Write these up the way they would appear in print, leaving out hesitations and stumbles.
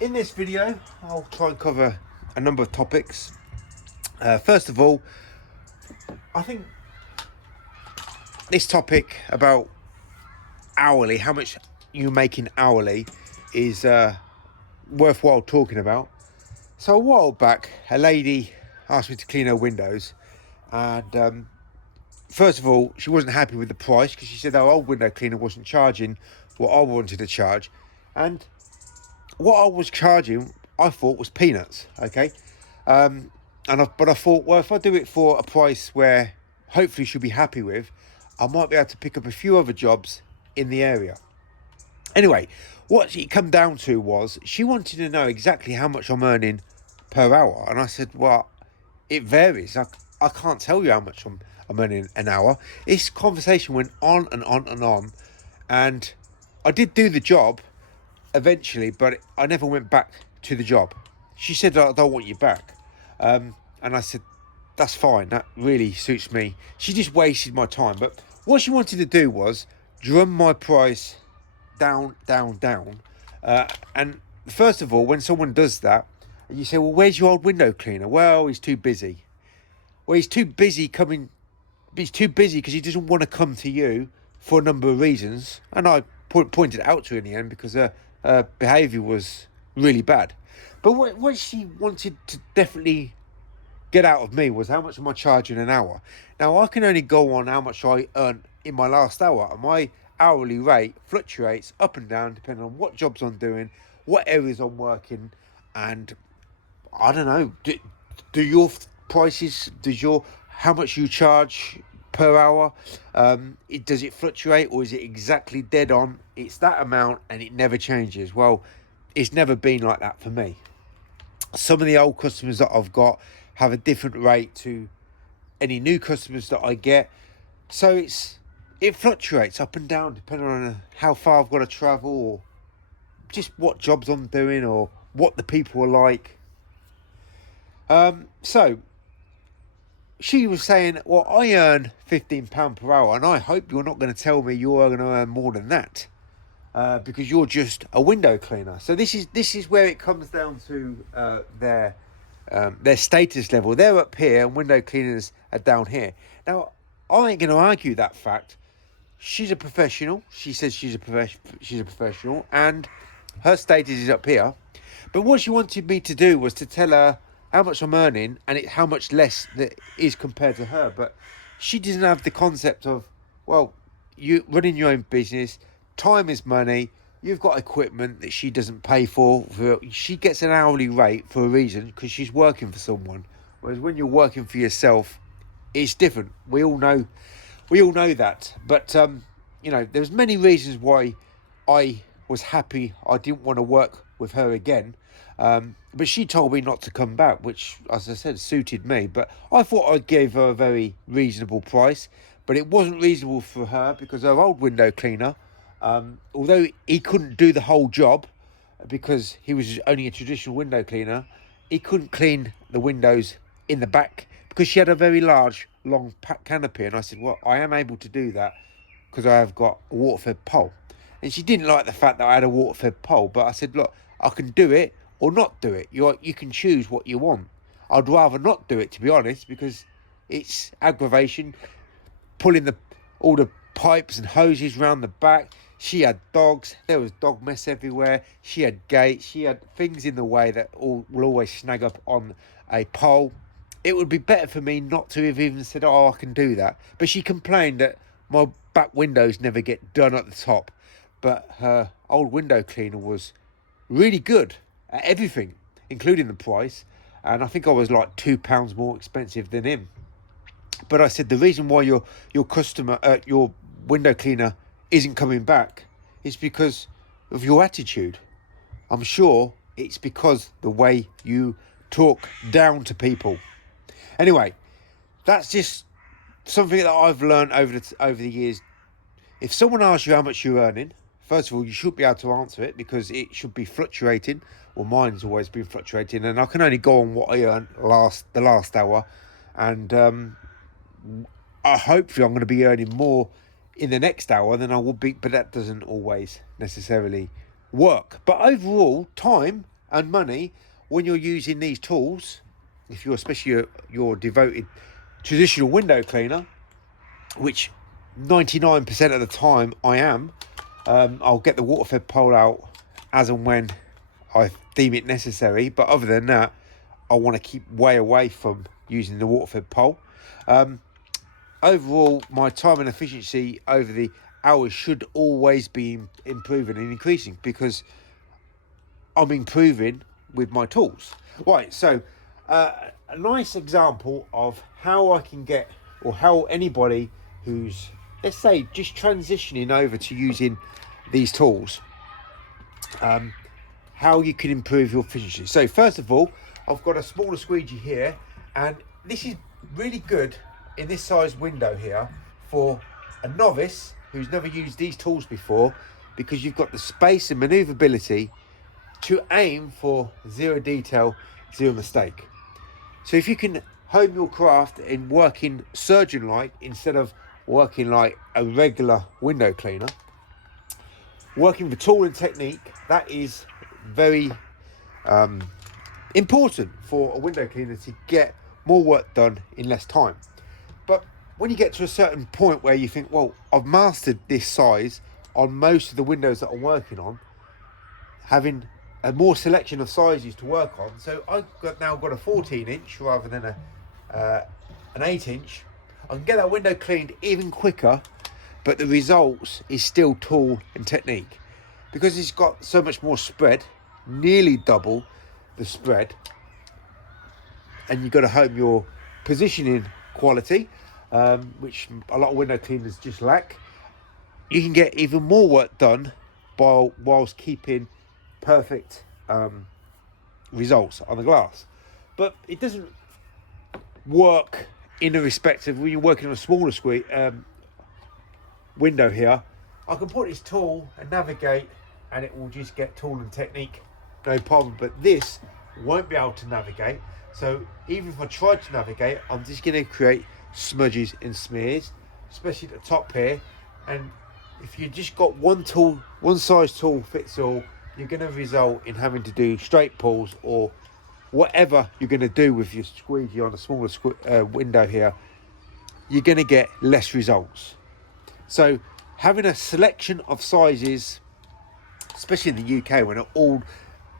In this video, I'll try and cover a number of topics. First of all, I think this topic about hourly, how much you're making hourly, is worthwhile talking about. So a while back, a lady asked me to clean her windows, and first of all, she wasn't happy with the price because she said our old window cleaner wasn't charging what I wanted to charge, and what I was charging, I thought was peanuts. Okay, but I thought, well, if I do it for a price where hopefully she'll be happy with, I might be able to pick up a few other jobs in the area. Anyway, what it come down to was she wanted to know exactly how much I'm earning per hour, and I said, well, it varies. I can't tell you how much I'm earning an hour. This conversation went on and on and on, and I did do the job eventually, but I never went back to the job. She said, I don't want you back. And I said, that's fine. That really suits me. She just wasted my time. But what she wanted to do was drum my price down. And first of all, when someone does that, you say, well, where's your old window cleaner? Well, he's too busy. Well, he's too busy because he doesn't want to come to you for a number of reasons. And I pointed it out to her in the end because her behaviour was really bad. But what she wanted to definitely get out of me was how much am I charging an hour. Now, I can only go on how much I earn in my last hour, and my hourly rate fluctuates up and down depending on what jobs I'm doing, what areas I'm working, and I don't know, do your prices, how much you charge per hour, does it fluctuate, or is it exactly dead on? It's that amount and it never changes. Well, it's never been like that for me. Some of the old customers that I've got have a different rate to any new customers that I get, so it fluctuates up and down depending on how far I've got to travel, or just what jobs I'm doing, or what the people are like. So she was saying, well, I earn £15 per hour, and I hope you're not going to tell me you're going to earn more than that, because you're just a window cleaner. So this is where it comes down to their status level. They're up here, and window cleaners are down here. Now, I ain't going to argue that fact. She's a professional. She says she's a professional, and her status is up here. But what she wanted me to do was to tell her how much I'm earning and how much less that is compared to her. But she doesn't have the concept of, well, you running your own business, time is money, you've got equipment that she doesn't pay for. She gets an hourly rate for a reason, because she's working for someone. Whereas when you're working for yourself, it's different. We all know that. But there's many reasons why I was happy I didn't want to work with her again. But she told me not to come back, which, as I said, suited me. But I thought I'd give her a very reasonable price. But it wasn't reasonable for her, because her old window cleaner, although he couldn't do the whole job because he was only a traditional window cleaner, he couldn't clean the windows in the back because she had a very large, long canopy. And I said, well, I am able to do that because I have got a water-fed pole. And she didn't like the fact that I had a water-fed pole. But I said, look, I can do it or not do it. You can choose what you want. I'd rather not do it, to be honest, because it's aggravation, pulling all the pipes and hoses around the back. She had dogs. There was dog mess everywhere. She had gates. She had things in the way that will always snag up on a pole. It would be better for me not to have even said, oh, I can do that. But she complained that my back windows never get done at the top. But her old window cleaner was really good at everything, including the price. And I think I was like £2 more expensive than him. But I said, the reason why your window cleaner isn't coming back is because of your attitude. I'm sure it's because the way you talk down to people. Anyway, that's just something that I've learned over the years. If someone asks you how much you're earning, first of all, you should be able to answer it, because it should be fluctuating. Well, mine's always been fluctuating, and I can only go on what I earned the last hour. And hopefully I'm going to be earning more in the next hour than I will be, but that doesn't always necessarily work. But overall, time and money when you're using these tools. If you're especially your devoted traditional window cleaner, which 99% of the time I am, I'll get the water fed pole out as and when I deem it necessary. But other than that, I want to keep way away from using the water fed pole. Overall, my time and efficiency over the hours should always be improving and increasing, because I'm improving with my tools. Right, so a nice example of how I can get, or how anybody who's, let's say, just transitioning over to using these tools, how you can improve your efficiency. So first of all, I've got a smaller squeegee here, and this is really good in this size window here for a novice who's never used these tools before, because you've got the space and maneuverability to aim for zero detail, zero mistake. So if you can hone your craft in working surgeon-like instead of working like a regular window cleaner, working with tool and technique, that is very important for a window cleaner to get more work done in less time. But when you get to a certain point where you think, well, I've mastered this size on most of the windows that I'm working on, having a more selection of sizes to work on. So I've now got a 14 inch rather than an 8 inch. I can get that window cleaned even quicker, but the results is still tool and technique, because it's got so much more spread, nearly double the spread, and you've got to hone your positioning quality, which a lot of window cleaners just lack. You can get even more work done whilst keeping perfect results on the glass. But it doesn't work in the respect of when you're working on a smaller window here. I can put this tool and navigate, and it will just get tool and technique, no problem. But this won't be able to navigate. So even if I try to navigate, I'm just going to create smudges and smears, especially at the top here. And if you just got one tool, one size tool fits all, you're going to result in having to do straight pulls or whatever you're going to do with your squeegee on a smaller window here. You're going to get less results. So having a selection of sizes, especially in the UK, when all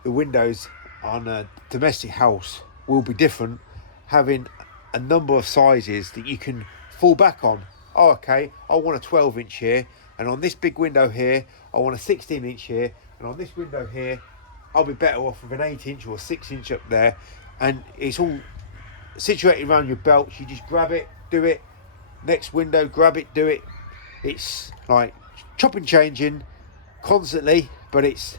the windows on a domestic house will be different, having a number of sizes that you can fall back on. Oh, okay, I want a 12 inch here, and on this big window here, I want a 16 inch here, and on this window here, I'll be better off with an 8 inch or a 6 inch up there. And it's all situated around your belt. You just grab it, do it. Next window, grab it, do it. It's like chopping, changing constantly, but it's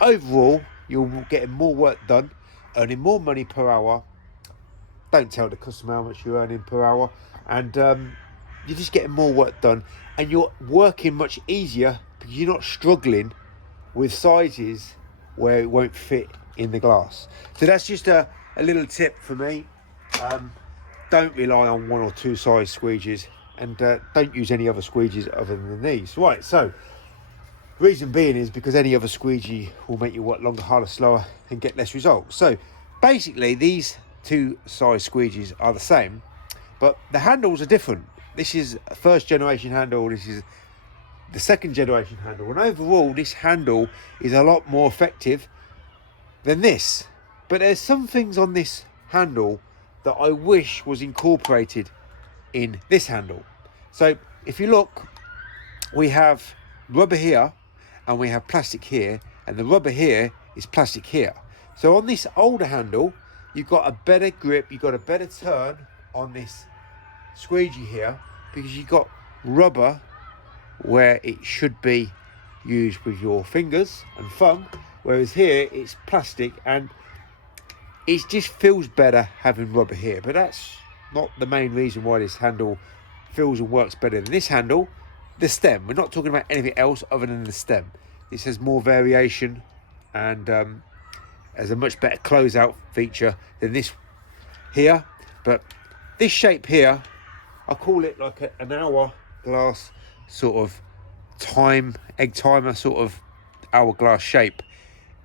overall, you're getting more work done, earning more money per hour. Don't tell the customer how much you're earning per hour, and you're just getting more work done, and you're working much easier because you're not struggling with sizes where it won't fit in the glass. So that's just a little tip for me. Don't rely on one or two size squeegees, and don't use any other squeegees other than these. Right, so reason being is because any other squeegee will make you work longer, harder, slower, and get less results. So basically these two size squeegees are the same, but the handles are different. This is a first generation handle, this is the second generation handle, and overall this handle is a lot more effective than this. But there's some things on this handle that I wish was incorporated in this handle. So if you look, we have rubber here and we have plastic here, and the rubber here is plastic here. So on this older handle, you've got a better grip, you've got a better turn on this squeegee here, because you've got rubber where it should be used with your fingers and thumb, whereas here it's plastic, and it just feels better having rubber here. But that's not the main reason why this handle feels and works better than this handle. The stem, we're not talking about anything else other than the stem. This has more variation and has a much better closeout feature than this here. But this shape here, I call it like an hourglass sort of egg timer sort of hourglass shape.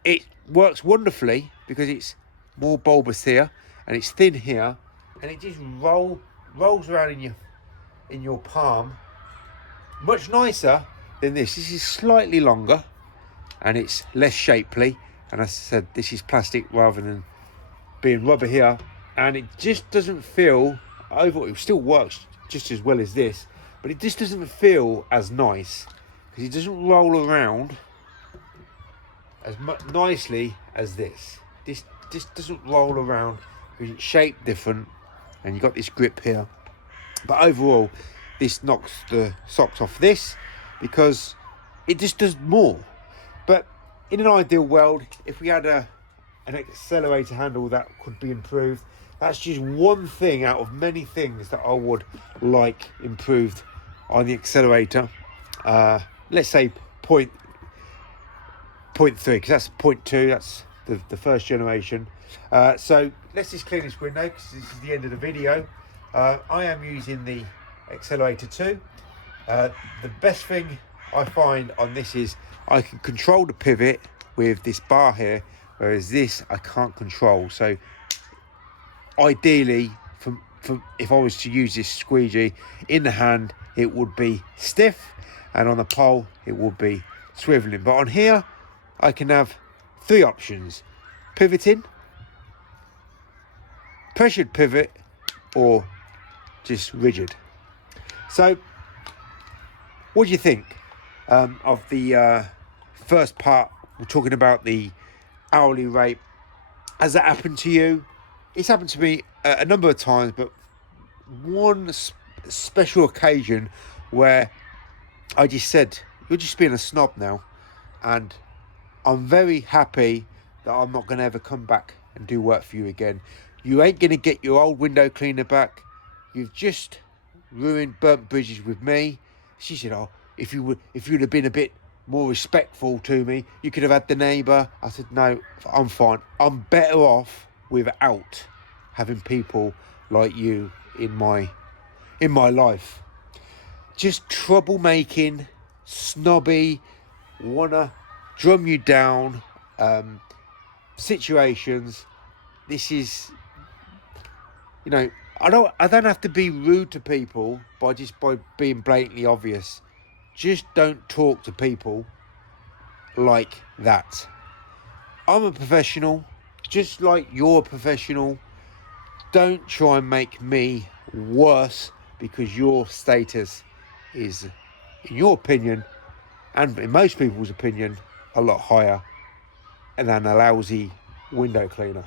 it works wonderfully because it's more bulbous here and it's thin here, and it just rolls around in your palm much nicer than this. This is slightly longer and it's less shapely, and as I said, this is plastic rather than being rubber here, and it just doesn't feel overall. It still works just as well as this, but it just doesn't feel as nice because it doesn't roll around as nicely as this. This doesn't roll around because it's shaped different, and you've got this grip here. But overall, this knocks the socks off this because it just does more. But in an ideal world, if we had an accelerator handle that could be improved, that's just one thing out of many things that I would like improved on the accelerator. Let's say point 0.3, because that's 0.2, that's the first generation. So let's just clean this window because this is the end of the video. I am using the Accelerator 2. The best thing I find on this is I can control the pivot with this bar here, whereas this I can't control. So ideally, from if I was to use this squeegee in the hand, it would be stiff, and on the pole it would be swiveling. But on here I can have three options: pivoting, pressured pivot, or just rigid. So what do you think of the first part? We're talking about the hourly rate. Has that happened to you? It's happened to me a number of times, but one special occasion where I just said, you're just being a snob now, and I'm very happy that I'm not going to ever come back and do work for you again. You ain't going to get your old window cleaner back. You've just burnt bridges with me. She said, oh, if you'd have been a bit more respectful to me, you could have had the neighbour. I said, no, I'm fine. I'm better off without having people like you in my life. Just troublemaking, snobby, wanna drum you down situations. This is, you know, I don't have to be rude to people by being blatantly obvious. Just don't talk to people like that. I'm a professional, just like you're a professional. Don't try and make me worse because your status is, in your opinion, and in most people's opinion, a lot higher than a lousy window cleaner.